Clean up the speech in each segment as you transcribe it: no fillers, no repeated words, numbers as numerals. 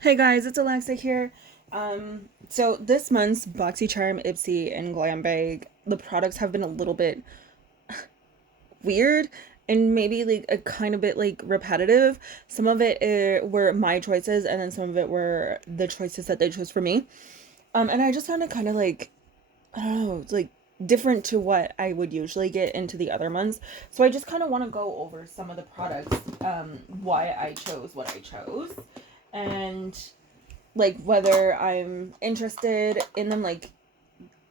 Hey guys, it's Alexa here. So this month's BoxyCharm, Ipsy, and Glam Bag, the products have been a little bit weird and maybe like a kind of bit like repetitive. Some of it were my choices, and then some of it were the choices that they chose for me. And I just found it kind of like I don't know, like different to what I would usually get into the other months. So I just kind of want to go over some of the products, why I chose what I chose, and like whether I'm interested in them,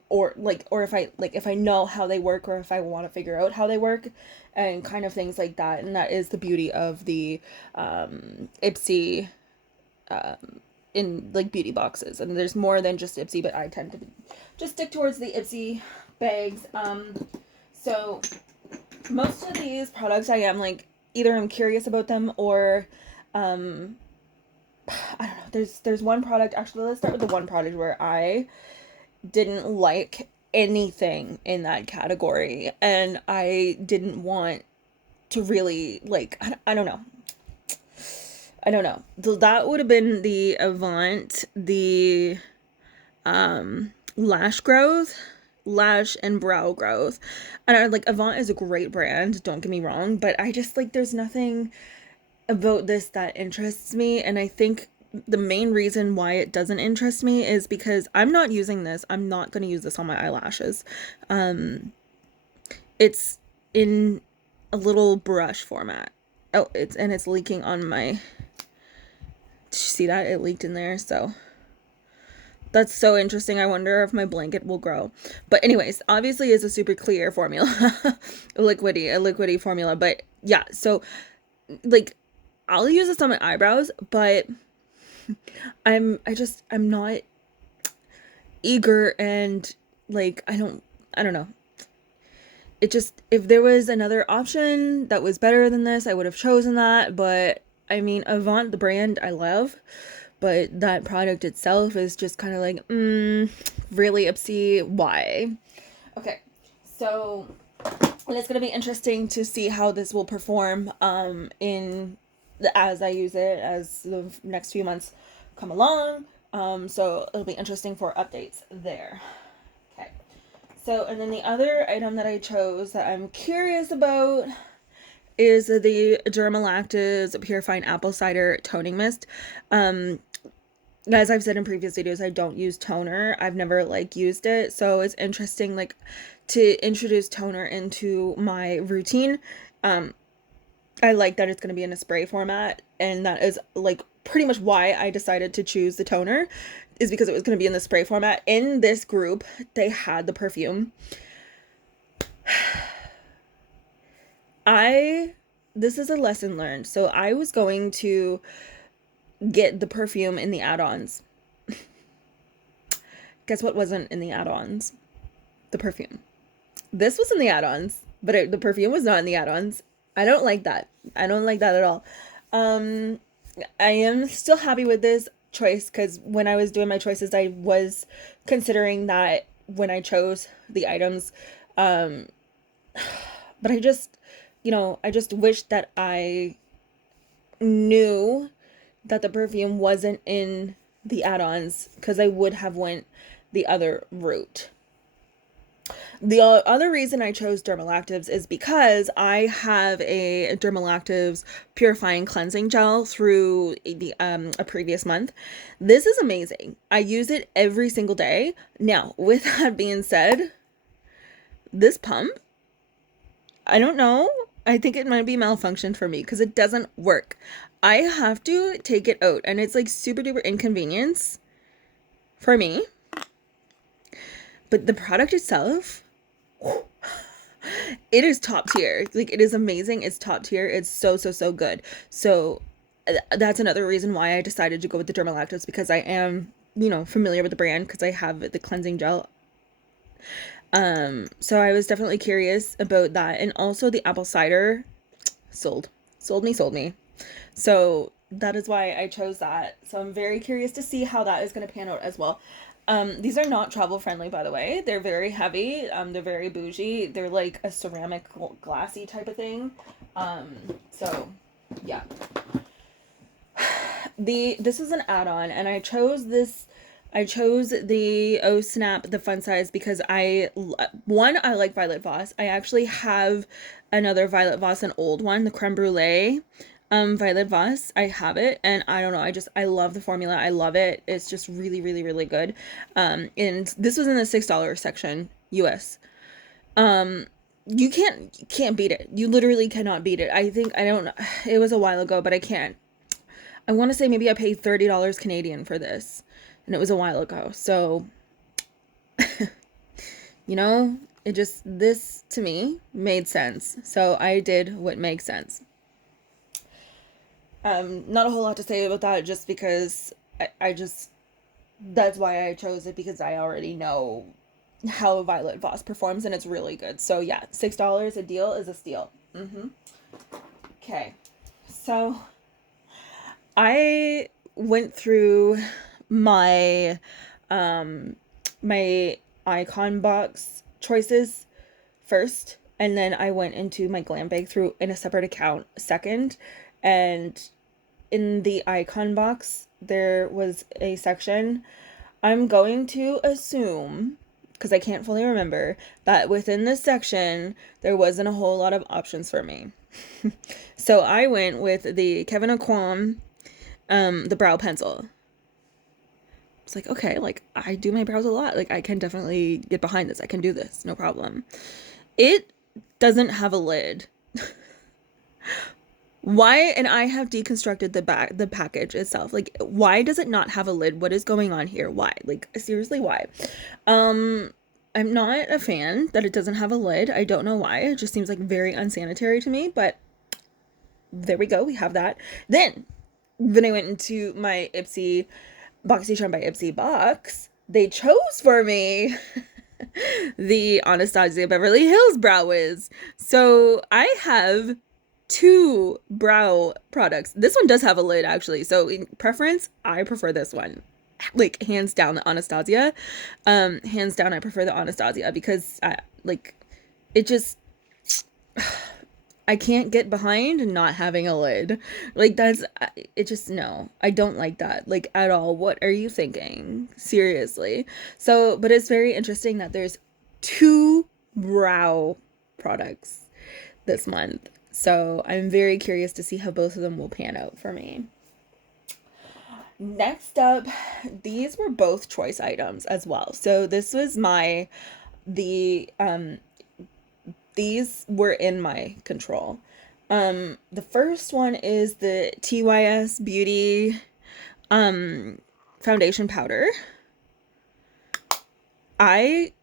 or if I know how they work, or if I want to figure out how they work, and kind of things like that. And that is the beauty of the Ipsy in like beauty boxes. And there's more than just Ipsy, but I tend to just stick towards the Ipsy bags. So most of these products I am like either I'm curious about them, or um I don't know. There's one product, actually let's start with the one product where I didn't like anything in that category, and I didn't want to really like I don't know. I don't know. So that would have been the Avant, the lash growth, lash and brow growth. And I like Avant is a great brand, don't get me wrong, but I just like there's nothing about this that interests me. And I think the main reason why it doesn't interest me is because I'm not using this. I'm not going to use this on my eyelashes. It's in a little brush format. Oh, it's leaking on my. Did you see that? It leaked in there. So that's so interesting. I wonder if my blanket will grow. But anyways, obviously it's a super clear formula. a liquidy formula. But yeah, so like I'll use this on my eyebrows, but I'm not eager, and like I don't know. It just, if there was another option that was better than this, I would have chosen that. But I mean, Avant, the brand, I love, but that product itself is just kind of like, really Ipsy, why? Okay, so and it's gonna be interesting to see how this will perform in as I use it as the next few months come along. So it'll be interesting for updates there. Okay. So, and then the other item that I chose that I'm curious about is the Dermalactives Purifying Apple Cider Toning Mist. Um, as I've said in previous videos, I don't use toner. I've never like used it, so it's interesting like to introduce toner into my routine. Um, I like that it's going to be in a spray format, and that is like pretty much why I decided to choose the toner, is because it was going to be in the spray format. In this group, they had the perfume. I This is a lesson learned. So I was going to get the perfume in the add-ons. Guess what wasn't in the add-ons? The perfume. This was in the add-ons, but the perfume was not in the add-ons. I don't like that. I don't like that at all. Um, I am still happy with this choice because when I was doing my choices, I was considering that when I chose the items. Um, but I just, I just wish that I knew that the perfume wasn't in the add-ons, because I would have went the other route. The other reason I chose Dermalactives is because I have a Dermalactives purifying cleansing gel through the a previous month. This is amazing. I use it every single day. Now, with that being said, this pump, I don't know. I think it might be malfunctioned for me because it doesn't work. I have to take it out, and it's like super duper inconvenience for me. But the product itself, it is top tier. Like, it is amazing. It's top tier. It's so, so, so good. So that's another reason why I decided to go with the Dermalactives, because I am, familiar with the brand because I have the cleansing gel. So I was definitely curious about that. And also the apple cider sold me. So that is why I chose that. So I'm very curious to see how that is going to pan out as well. These are not travel friendly, by the way. They're very heavy. They're very bougie. They're like a ceramic glassy type of thing. So yeah. This is an add-on, and I chose the Oh Snap, the fun size, because one, I like Violet Voss. I actually have another Violet Voss, an old one, the creme brulee Violet Voss. I have it, and I don't know, I love the formula. I love it. It's just really, really, really good. And this was in the $6 section, US. You can't beat it. You literally cannot beat it. I don't, it was a while ago, but I want to say maybe I paid $30 Canadian for this, and it was a while ago. So, you know, this to me made sense. So I did what makes sense. Not a whole lot to say about that, just because I just, that's why I chose it, because I already know how Violet Voss performs, and it's really good. So yeah, $6 a deal is a steal. Okay, so I went through my my icon box choices first, and then I went into my glam bag through in a separate account second. And in the icon box, there was a section. I'm going to assume, because I can't fully remember, that within this section there wasn't a whole lot of options for me. So I went with the Kevyn Aucoin, the brow pencil. It's like, okay, like, I do my brows a lot. Like, I can definitely get behind this. I can do this, no problem. It doesn't have a lid. Why? And I have deconstructed the package itself. Like, why does it not have a lid? What is going on here? Why? Like, seriously, why? Um, I'm not a fan that it doesn't have a lid. I don't know why. It just seems like very unsanitary to me, but there we go. We have that. Then I went into my Ipsy BoxyCharm by Ipsy box. They chose for me the Anastasia Beverly Hills Brow Wiz. So I have two brow products. This one does have a lid, actually. So in preference, I prefer this one. Like, hands down, the Anastasia. Hands down, I prefer the Anastasia, because it just, I can't get behind not having a lid. Like, that's, it just, no, I don't like that, like, at all. What are you thinking? Seriously. So, but it's very interesting that there's two brow products this month. So I'm very curious to see how both of them will pan out for me. Next up, these were both choice items as well. So this was the these were in my control. The first one is the TYS Beauty foundation powder. I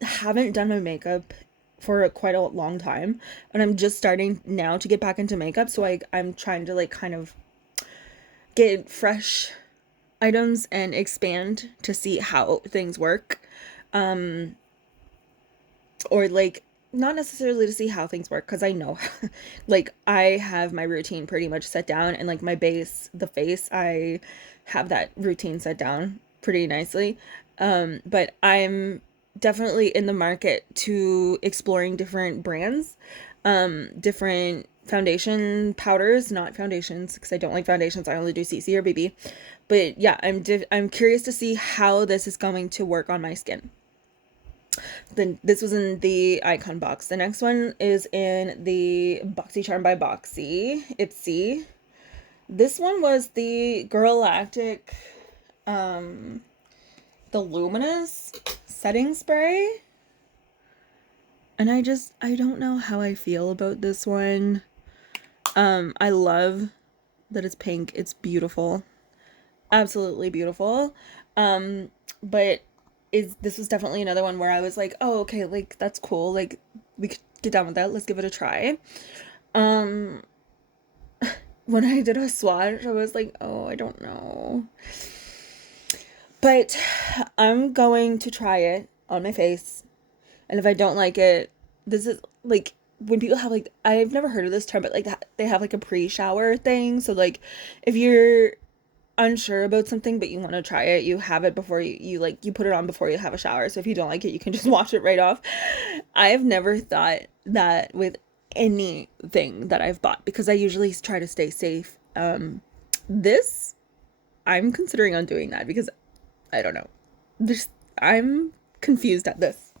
haven't done my makeup for quite a long time, and I'm just starting now to get back into makeup, so I'm trying to, like, kind of get fresh items and expand to see how things work. Or, like, not necessarily to see how things work, because I know like, I have my routine pretty much set down, and, like, my base, the face, I have that routine set down pretty nicely. But I'm definitely in the market to exploring different brands, different foundation powders, not foundations, because I don't like foundations. I only do CC or BB. But yeah, I'm curious to see how this is going to work on my skin. Then this was in the icon box. The next one is in the BoxyCharm by Ipsy. This one was the Galactic, the Luminous setting spray. And I don't know how I feel about this one. I love that it's pink. It's beautiful. Absolutely beautiful. But this was definitely another one where I was like, oh, okay, like, that's cool. Like, we could get down with that. Let's give it a try. When I did a swatch, I was like, oh, I don't know. But I'm going to try it on my face. And if I don't like it, this is, like, when people have, like, I've never heard of this term, but, like, they have, like, a pre-shower thing. So, like, if you're unsure about something but you want to try it, you have it before you put it on before you have a shower. So if you don't like it, you can just wash it right off. I've never thought that with anything that I've bought, because I usually try to stay safe. This I'm considering on doing that because I don't know. Just I'm confused at this.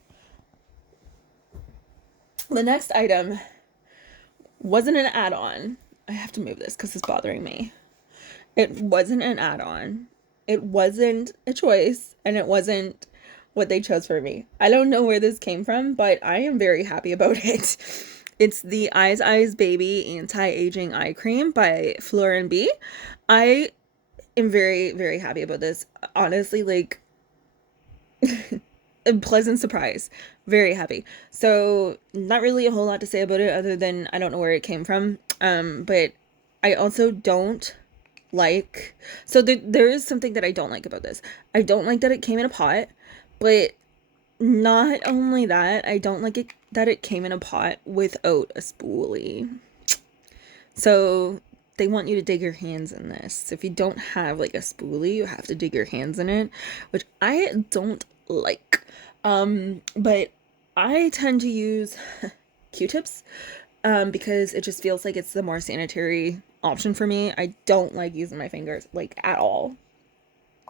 The next item wasn't an add-on. I have to move this because it's bothering me. It wasn't an add-on. It wasn't a choice, and it wasn't what they chose for me. I don't know where this came from, but I am very happy about it. It's the Eyes Baby Anti-Aging Eye Cream by Fleur & B. I am very, very happy about this. Honestly, like, a pleasant surprise. Very happy. So, not really a whole lot to say about it other than I don't know where it came from. But I also don't like. So, there is something that I don't like about this. I don't like that it came in a pot, but not only that, I don't like it that it came in a pot without a spoolie. So, they want you to dig your hands in this. If you don't have like a spoolie, you have to dig your hands in it, which I don't like. But I tend to use Q-tips because it just feels like it's the more sanitary option for me. I don't like using my fingers like at all.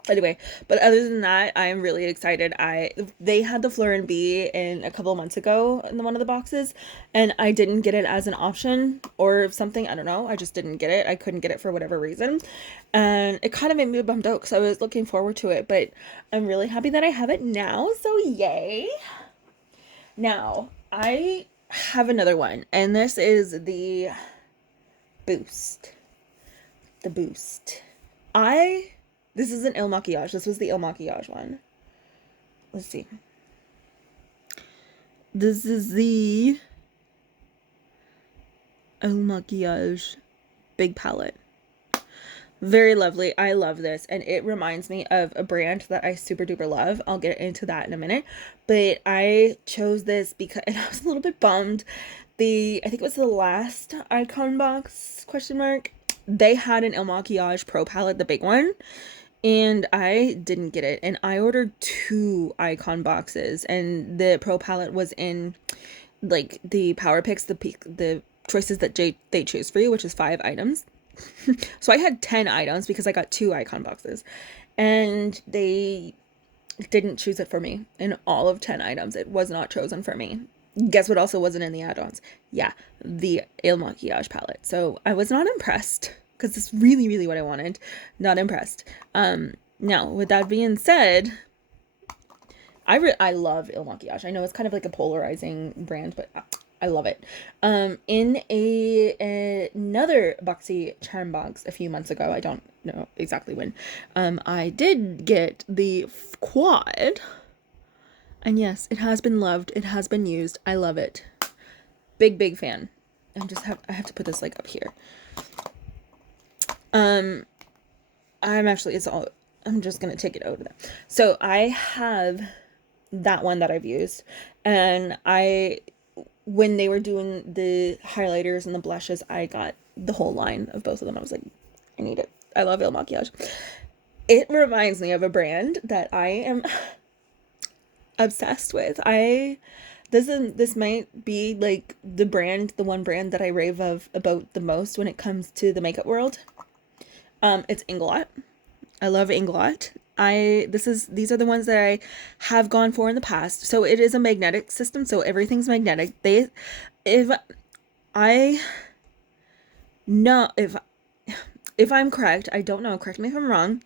Anyway, but other than that, I'm really excited. They had the Fleur and B in a couple of months ago in one of the boxes, and I didn't get it as an option or something. I don't know. I just didn't get it. I couldn't get it for whatever reason, and it kind of made me bummed out because I was looking forward to it. But I'm really happy that I have it now. So yay! Now I have another one, and this is the Boost. The Boost. This is an Il Maquillage. This was the Il Maquillage one. Let's see. This is the Il Maquillage Big Palette. Very lovely. I love this. And it reminds me of a brand that I super duper love. I'll get into that in a minute. But I chose this because, and I was a little bit bummed. I think it was the last Icon Box, question mark. They had an Il Maquillage Pro Palette, the big one. And I didn't get it. And I ordered 2 Icon boxes. And the Pro Palette was in, like, the Power Picks, the choices that they choose for you, which is 5 items. So I had 10 items because I got 2 Icon boxes. And they didn't choose it for me. In all of 10 items, it was not chosen for me. Guess what also wasn't in the add-ons? Yeah, the Il Maquillage palette. So I was not impressed. Because it's really, really what I wanted. Not impressed. Now, with that being said, I love Il Maquillage. I know it's kind of like a polarizing brand, but I love it. In another Boxy Charm box a few months ago, I don't know exactly when, I did get the Quad. And yes, it has been loved. It has been used. I love it. Big, big fan. I have to put this like up here. I'm just gonna take it out of there. So I have that one that I've used, and when they were doing the highlighters and the blushes, I got the whole line of both of them. I was like, I need it. I love Il Maquillage. It reminds me of a brand that I am obsessed with. This might be like the one brand that I rave about the most when it comes to the makeup world. It's Inglot. I love Inglot. These are the ones that I have gone for in the past. So it is a magnetic system, so everything's magnetic. If I'm correct, I don't know, correct me if I'm wrong.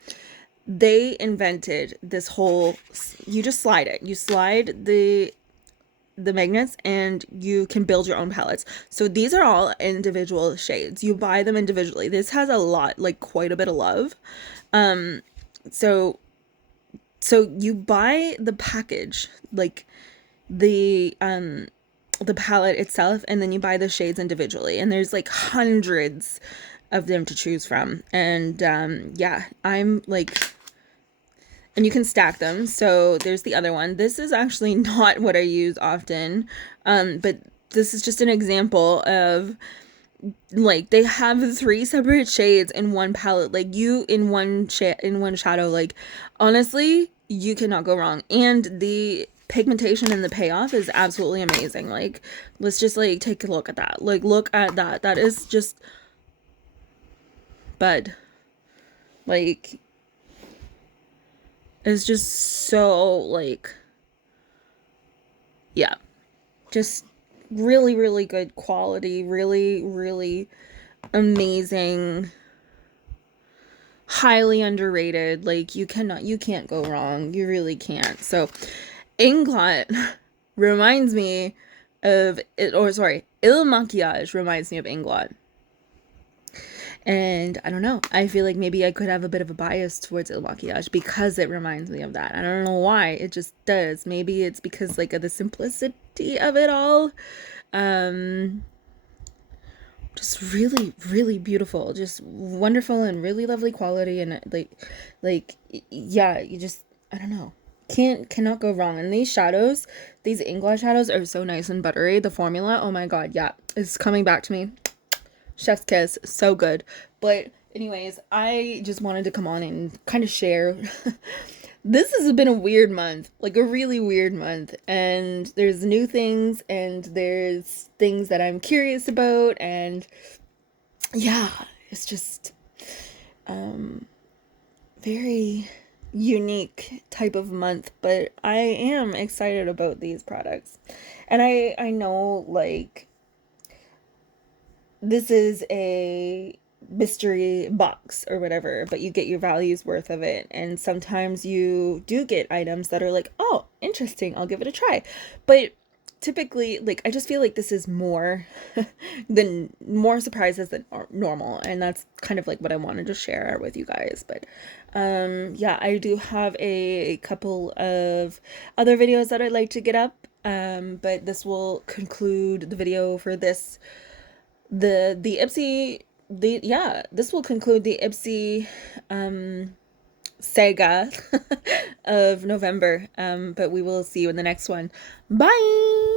They invented this whole, you just slide it. You slide the magnets and you can build your own palettes. So these are all individual shades. You buy them individually. This has a lot, like quite a bit of love. So you buy the package, like the palette itself, and then you buy the shades individually. And there's like hundreds of them to choose from. And yeah, I'm like, and you can stack them. So there's the other one. This is actually not what I use often. But this is just an example of, like, they have 3 separate shades in one palette. Like, in one shadow. Like, honestly, you cannot go wrong. And the pigmentation and the payoff is absolutely amazing. Like, let's just, like, take a look at that. Like, look at that. That is just bud. Like, is just so like, yeah, just really, really good quality, really, really amazing, highly underrated. Like you can't go wrong. You really can't. So Inglot reminds me of it, or sorry, Il Maquillage reminds me of Inglot. And I don't know. I feel like maybe I could have a bit of a bias towards Il Maquillage because it reminds me of that. I don't know why. It just does. Maybe it's because like of the simplicity of it all. Um just really, really beautiful. Just wonderful and really lovely quality, and like yeah, you just, I don't know. Cannot go wrong. And these shadows, these Inglot shadows are so nice and buttery. The formula, oh my god, yeah. It's coming back to me. Chef's kiss, so good. But anyways, I just wanted to come on and kind of share. This has been a weird month, like a really weird month, and there's new things and there's things that I'm curious about, and yeah, it's just very unique type of month, but I am excited about these products. And I know like this is a mystery box or whatever, but you get your values worth of it. And sometimes you do get items that are like, oh, interesting, I'll give it a try. But typically, like, I just feel like this is more than more surprises than normal. And that's kind of like what I wanted to share with you guys. But yeah, I do have a couple of other videos that I'd like to get up. But this will conclude the video for this the Ipsy, the yeah, this will conclude the Ipsy saga of November. But we will see you in the next one. Bye.